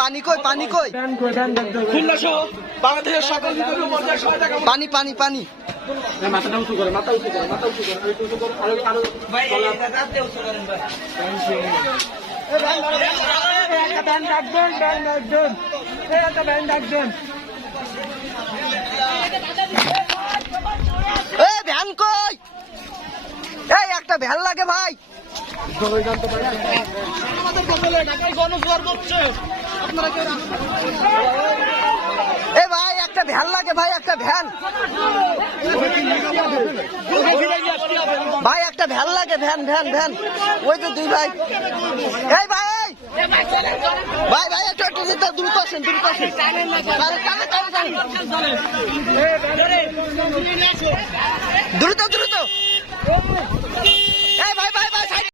পানি কই পানি কই খুলনা সহ বাংলাদেশের সকল বিভাগীয় পর্যায়ে সহায়তা পানি পানি পানি মাথাটা উঁচু করে মাথা উঁচু করে মাথা উঁচু করে উঁচু করে আরো ভাই রাতে উঁচু করেন ভাই ব্যান্ড ডাকবেন এটা ব্যান্ড ডাকবেন ভ্যান কই এই একটা ভ্যান লাগে ভাই আমাদের বদলে ঢাকায় গণজোয়ার করছে আপনারা কেউ ভাই একটা ভ্যান লাগে ভাই একটা ভ্যান ভাই একটা ভ্যান লাগে ভ্যান ভ্যান ভ্যান ওই তো দুই ভাই এই ভাই ভাই ভাই একটু একটু দ্রুত আসেন দ্রুত আসেন দ্রুত দ্রুত